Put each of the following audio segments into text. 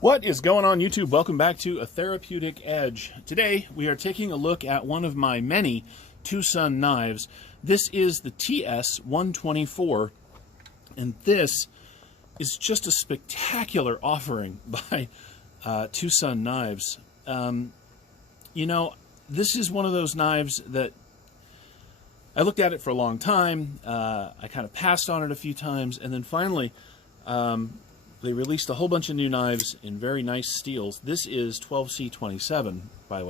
What is going on, YouTube? Welcome back to A Therapeutic Edge. Today we are taking a look at one of my many Tucson knives. This is the TS124, and this is just a spectacular offering by Tucson Knives. You know, this is one of those knives that I looked at it for a long time. I kind of passed on it a few times, and then finally they released a whole bunch of new knives in very nice steels. This is 12C27, by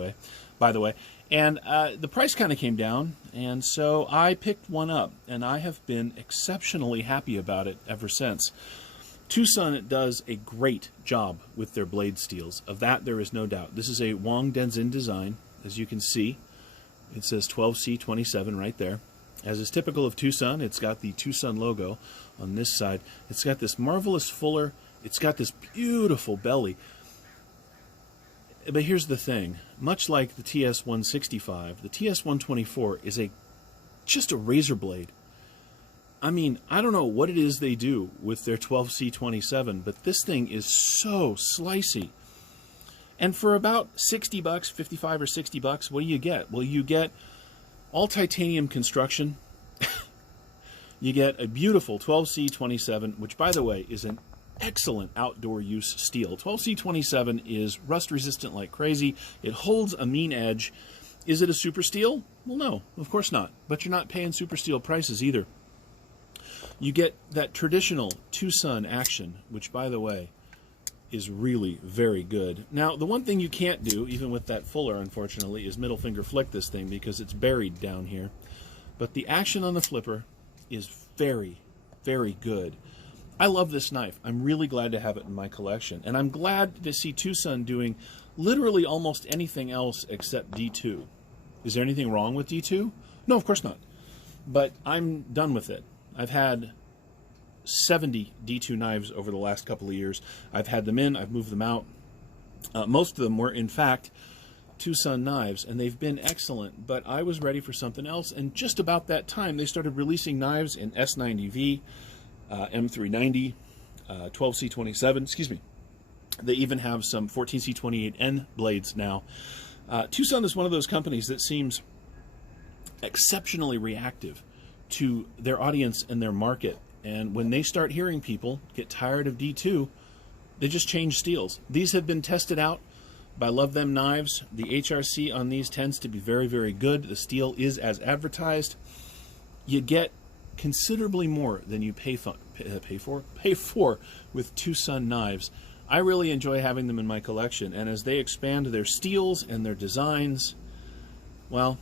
the way, and the price kind of came down, and so I picked one up, and I have been exceptionally happy about it ever since. Tucson does a great job with their blade steels. Of that, there is no doubt. This is a Wang Denzin design, as you can see. It says 12C27 right there. As is typical of Tucson, it's got the Tucson logo on this side. It's got this marvelous fuller. It's got this beautiful belly. But here's the thing. Much like the TS165, the TS124 is just a razor blade. I mean, I don't know what it is they do with their 12C27, but this thing is so slicey. And for about 60 bucks, 55 or 60 bucks, what do you get? Well, you get all titanium construction. You get a beautiful 12C27, which, by the way, is an excellent outdoor use steel. 12C27 is rust resistant like crazy. It holds a mean edge. Is it a super steel? Well, no, of course not. But you're not paying super steel prices either. You get that traditional Tucson action, which, by the way, is really very good. Now, the one thing you can't do, even with that fuller, unfortunately, is middle finger flick this thing because it's buried down here. But the action on the flipper is very, very good. I love this knife. I'm really glad to have it in my collection. And I'm glad to see Tucson doing literally almost anything else except D2. Is there anything wrong with D2? No, of course not. But I'm done with it. I've had 70 D2 knives over the last couple of years. I've had them in, I've moved them out. Most of them were, in fact, Tucson knives, and they've been excellent, but I was ready for something else, and just about that time, they started releasing knives in S90V, M390, 12C27, excuse me. They even have some 14C28N blades now. Tucson is one of those companies that seems exceptionally reactive to their audience and their market. And when they start hearing people get tired of D2, they just change steels. These have been tested out by Love Them Knives. The HRC on these tends to be very, very good. The steel is as advertised. You get considerably more than you pay for with Tucson knives. I really enjoy having them in my collection, and as they expand their steels and their designs, well,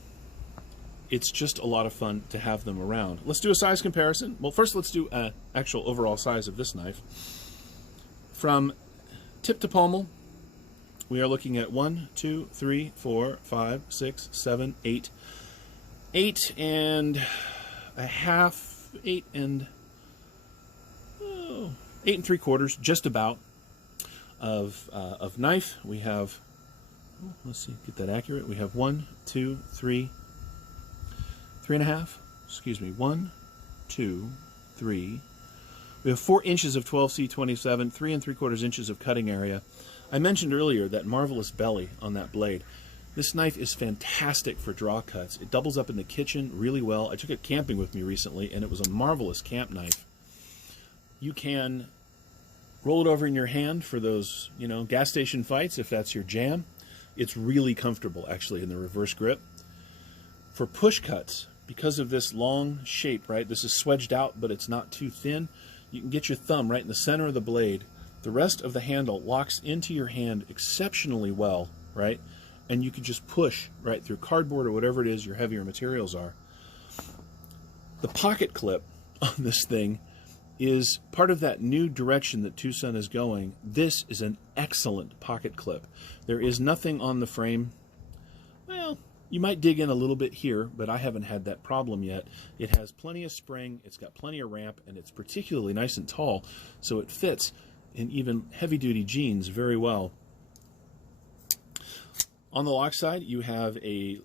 it's just a lot of fun to have them around. Let's do a size comparison. Well, first let's do an actual overall size of this knife. From tip to pommel, we are looking at 1, 2, 3, 4, 5, 6, 7, 8. 8 and a half, 8 and 3/4, just about, of knife. We have, let's see, get that accurate. We have 1, 2, 3, 3.5. Excuse me, 1, 2, 3. We have 4 inches of 12C27, 3 3/4 inches of cutting area. I mentioned earlier that marvelous belly on that blade. This knife is fantastic for draw cuts. It doubles up in the kitchen really well. I took it camping with me recently, and it was a marvelous camp knife. You can roll it over in your hand for those, you know, gas station fights if that's your jam. It's really comfortable, actually, in the reverse grip. For push cuts, because of this long shape, right, this is swedged out, but it's not too thin, you can get your thumb right in the center of the blade. The rest of the handle locks into your hand exceptionally well, right? And you can just push right through cardboard or whatever it is your heavier materials are. The pocket clip on this thing is part of that new direction that Tucson is going. This is an excellent pocket clip. There is nothing on the frame. Well, you might dig in a little bit here, but I haven't had that problem yet. It has plenty of spring, it's got plenty of ramp, and it's particularly nice and tall, so it fits in even heavy-duty jeans very well. On the lock side, you have a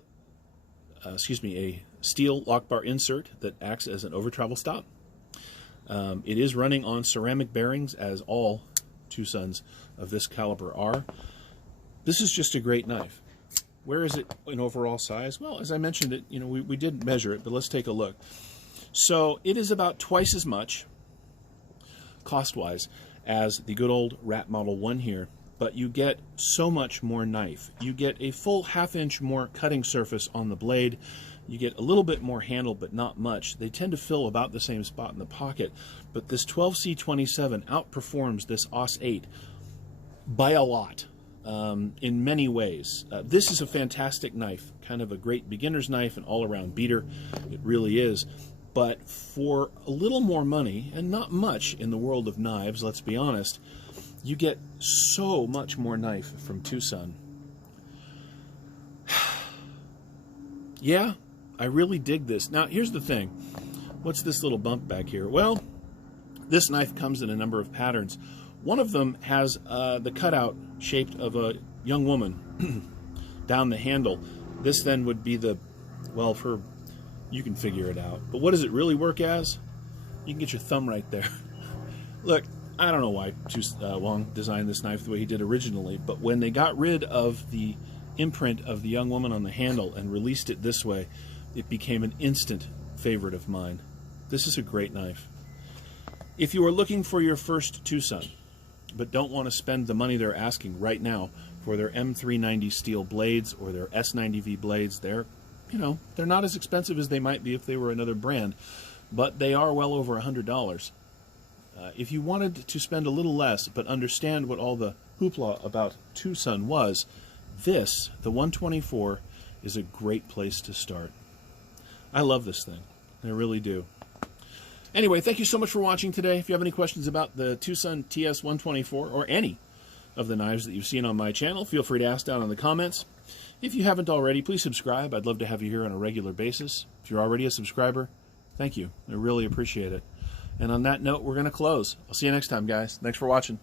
steel lock bar insert that acts as an over travel stop. It is running on ceramic bearings, as all Tucsons of this caliber are. This is just a great knife. Where is it in overall size? Well, as I mentioned it, you know, we did measure it, but let's take a look. So it is about twice as much cost-wise as the good old Rat Model 1 here, but you get so much more knife. You get a full half-inch more cutting surface on the blade. You get a little bit more handle, but not much. They tend to fill about the same spot in the pocket, but this 12C27 outperforms this AUS 8 by a lot in many ways. This is a fantastic knife, kind of a great beginner's knife, an all-around beater. It really is. But for a little more money, and not much in the world of knives, let's be honest, you get so much more knife from Tucson. Yeah, I really dig this. Now, here's the thing. What's this little bump back here? Well, this knife comes in a number of patterns. One of them has the cutout shaped of a young woman down the handle. This then would be the, well, for, you can figure it out. But what does it really work as? You can get your thumb right there. Look, I don't know why Wong designed this knife the way he did originally, but when they got rid of the imprint of the young woman on the handle and released it this way, it became an instant favorite of mine. This is a great knife. If you are looking for your first Tucson, but don't want to spend the money they're asking right now for their M390 steel blades or their S90V blades, they're not as expensive as they might be if they were another brand, but they are well over $100. If you wanted to spend a little less but understand what all the hoopla about Tucson was, this, the 124, is a great place to start. I love this thing. I really do. Anyway, thank you so much for watching today. If you have any questions about the Twosun TS124 or any of the knives that you've seen on my channel, feel free to ask down in the comments. If you haven't already, please subscribe. I'd love to have you here on a regular basis. If you're already a subscriber, thank you. I really appreciate it. And on that note, we're going to close. I'll see you next time, guys. Thanks for watching.